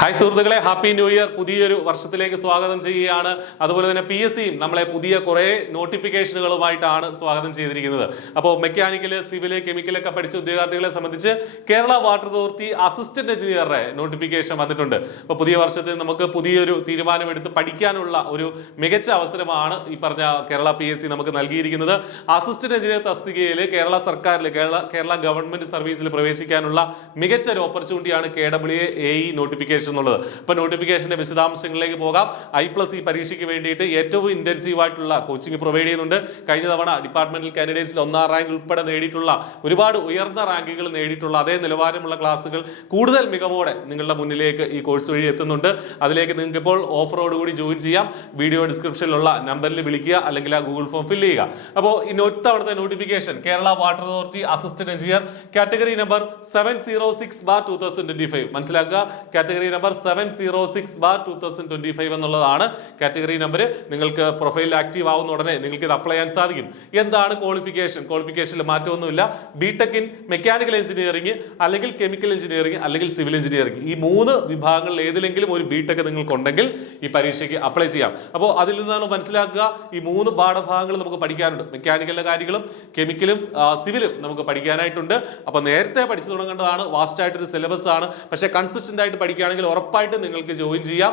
Hi സുഹൃത്തുക്കളെ, happy new year. പുതിയൊരു വർഷത്തിലേക്ക് സ്വാഗതം ചെയ്യുകയാണ്. അതുപോലെ തന്നെ PSCയും നമ്മളെ പുതിയ കുറേ നോട്ടിഫിക്കേഷനുകളുമായിട്ടാണ് സ്വാഗതം ചെയ്തിരിക്കുന്നത്. അപ്പോൾ മെക്കാനിക്കൽ, സിവിൽ, കെമിക്കലൊക്കെ പഠിച്ച ഉദ്യോഗാർത്ഥികളെ സംബന്ധിച്ച് കേരള വാട്ടർ അതോറിറ്റി അസിസ്റ്റന്റ് എഞ്ചിനീയറുടെ നോട്ടിഫിക്കേഷൻ വന്നിട്ടുണ്ട്. അപ്പോൾ പുതിയ വർഷത്തിൽ നമുക്ക് പുതിയൊരു തീരുമാനമെടുത്ത് പഠിക്കാനുള്ള ഒരു മികച്ച അവസരമാണ് ഈ പറഞ്ഞ കേരള PSC നമുക്ക് നൽകിയിരിക്കുന്നത്. അസിസ്റ്റന്റ് എഞ്ചിനീയർ തസ്തികയിൽ കേരള സർക്കാരിൽ കേരള ഗവൺമെന്റ് സർവീസിൽ പ്രവേശിക്കാനുള്ള മികച്ച ഒരു ഓപ്പർച്യൂണിറ്റിയാണ് KWA നോട്ടിഫിക്കേഷൻ എന്നുള്ളത്. അപ്പൊ നോട്ടിഫിക്കേഷന്റെ വിശദാംശങ്ങളിലേക്ക് പോകാം. I+E പരീക്ഷയ്ക്ക് വേണ്ടിയിട്ട് ഏറ്റവും ഇന്റൻസീവ് ആയിട്ടുള്ള കോച്ചിങ് പ്രൊവൈഡ് ചെയ്യുന്നുണ്ട്. കഴിഞ്ഞ തവണ ഡിപ്പാർട്ട്മെന്റൽ കാൻഡിഡേറ്റ്സിൽ 1ാം റാങ്ക് ഉൾപ്പെടെ നേടിയിട്ടുള്ള ഒരുപാട് ഉയർന്ന റാങ്കുകൾ നേടിയിട്ടുള്ള അതേ നിലവാരമുള്ള ക്ലാസ്സുകൾ കൂടുതൽ മികവോടെ നിങ്ങളുടെ മുന്നിലേക്ക് ഈ കോഴ്സ് വഴി എത്തുന്നുണ്ട്. അതിലേക്ക് നിങ്ങൾക്ക് ഇപ്പോൾ ഓഫറോടുകൂടി ജോയിൻ ചെയ്യാം. വീഡിയോ ഡിസ്ക്രിപ്ഷനിലുള്ള നമ്പറിൽ വിളിക്കുക, അല്ലെങ്കിൽ ആ ഗൂഗിൾ ഫോം ഫില്ല് ചെയ്യുക. അപ്പോൾ ഇന്നത്തെ notification Kerala water authority assistant engineer category number 706/2025 മനസ്സിലാക്കുക. കാറ്റഗറി നമ്പർ 706/2025 എന്നുള്ളതാണ് കാറ്റഗറി നമ്പർ. നിങ്ങൾക്ക് പ്രൊഫൈൽ ആക്റ്റീവ് ആവുന്ന ഉടനെ നിങ്ങൾക്ക് ഇത് അപ്ലൈ ചെയ്യാൻ സാധിക്കും. എന്താണ് ക്വാളിഫിക്കേഷനിൽ മാറ്റമൊന്നുമില്ല. ബിടെക് ഇൻ മെക്കാനിക്കൽ എഞ്ചിനീയറിംഗ്, അല്ലെങ്കിൽ കെമിക്കൽ എഞ്ചിനീയറിംഗ്, അല്ലെങ്കിൽ സിവിൽ എഞ്ചിനീയറിംഗ്, ഈ 3 വിഭാഗങ്ങളിൽ ഏതിലെങ്കിലും ഒരു ബിടെക് നിങ്ങൾക്കുണ്ടെങ്കിൽ ഈ പരീക്ഷയ്ക്ക് അപ്ലൈ ചെയ്യാം. അപ്പോൾ അതിൽ നിന്നാണ് മനസ്സിലാക്കുക, ഈ 3 പാഠഭാഗങ്ങൾ നമുക്ക് പഠിക്കാനുണ്ട്. മെക്കാനിക്കലിന്റെ കാര്യങ്ങളും കെമിക്കലും സിവിലും നമുക്ക് പഠിക്കാനായിട്ടുണ്ട്. അപ്പോൾ നേരത്തെ പഠിച്ചു തുടങ്ങേണ്ടതാണ്. വാസ്റ്റ് ആയിട്ടൊരു സിലബസ് ആണ്. പക്ഷേ കൺസിസ്റ്റന്റ് ആയിട്ട് പഠിക്കുകയാണെങ്കിൽ ഉറപ്പായിട്ട് നിങ്ങൾക്ക് ജോയിൻ ചെയ്യാം.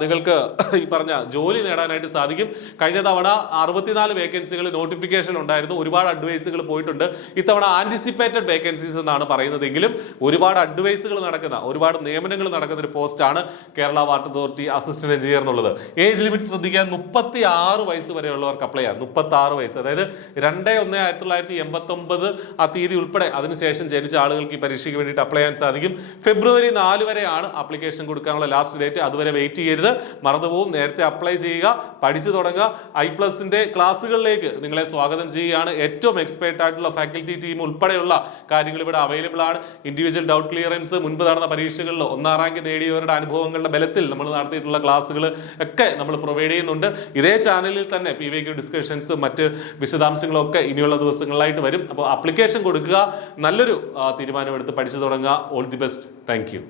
നിങ്ങൾക്ക് ഈ പറഞ്ഞ ജോലി നേടാനായിട്ട് സാധിക്കും. കഴിഞ്ഞ തവണ 64 വേക്കൻസികൾ നോട്ടിഫിക്കേഷൻ ഉണ്ടായിരുന്നു. ഒരുപാട് അഡ്വൈസുകൾ പോയിട്ടുണ്ട്. ഇത്തവണ ആന്റിസിപ്പേറ്റഡ് വേക്കൻസീസ് എന്നാണ് പറയുന്നതെങ്കിലും ഒരുപാട് അഡ്വൈസുകൾ നടക്കുന്ന, ഒരുപാട് നിയമനങ്ങൾ നടക്കുന്ന ഒരു പോസ്റ്റാണ് Kerala water authority assistant engineer എന്നുള്ളത്. ഏജ് ലിമിറ്റ് ശ്രദ്ധിക്കാൻ 36 വയസ്സ് വരെയുള്ളവർക്ക് അപ്ലൈ ചെയ്യാം. 36 വയസ്സ്, അതായത് 2/1/1989 ആ തീയതി ഉൾപ്പെടെ അതിനുശേഷം ജനിച്ച ആളുകൾക്ക് ഈ പരീക്ഷയ്ക്ക് വേണ്ടിയിട്ട് അപ്ലൈ ചെയ്യാൻ സാധിക്കും. ഫെബ്രുവരി 4 വരെയാണ് ആപ്ലിക്കേഷൻ കൊടുക്കാനുള്ള ലാസ്റ്റ് ഡേറ്റ്. അതുവരെ വെയിറ്റ് ചെയ്യരുത്, മറന്നുപോകും. നേരത്തെ അപ്ലൈ ചെയ്യുക, പഠിച്ചു തുടങ്ങുക. I+ന്റെ ക്ലാസ്സുകളിലേക്ക് നിങ്ങളെ സ്വാഗതം ചെയ്യുകയാണ്. ഏറ്റവും എക്സ്പേർട്ട് ആയിട്ടുള്ള ഫാക്കൽറ്റി ടീം ഉൾപ്പെടെയുള്ള കാര്യങ്ങൾ ഇവിടെ അവൈലബിൾ ആണ്. ഇൻഡിവിജ്വൽ ഡൗട്ട് ക്ലിയറൻസ്, മുൻപ് നടന്ന പരീക്ഷകളിൽ 1ാം റാങ്ക് നേടിയവരുടെ അനുഭവങ്ങളുടെ ബലത്തിൽ നമ്മൾ നടത്തിയിട്ടുള്ള ക്ലാസ്സുകൾ ഒക്കെ നമ്മൾ പ്രൊവൈഡ് ചെയ്യുന്നുണ്ട്. ഇതേ ചാനലിൽ തന്നെ PYQ ഡിസ്കഷൻസ്, മറ്റ് വിശദാംശങ്ങളൊക്കെ ഇനിയുള്ള ദിവസങ്ങളിലായിട്ട് വരും. അപ്പോൾ ആപ്ലിക്കേഷൻ കൊടുക്കുക, നല്ലൊരു തീരുമാനമെടുത്ത് പഠിച്ചു തുടങ്ങുക. All the best. Thank you.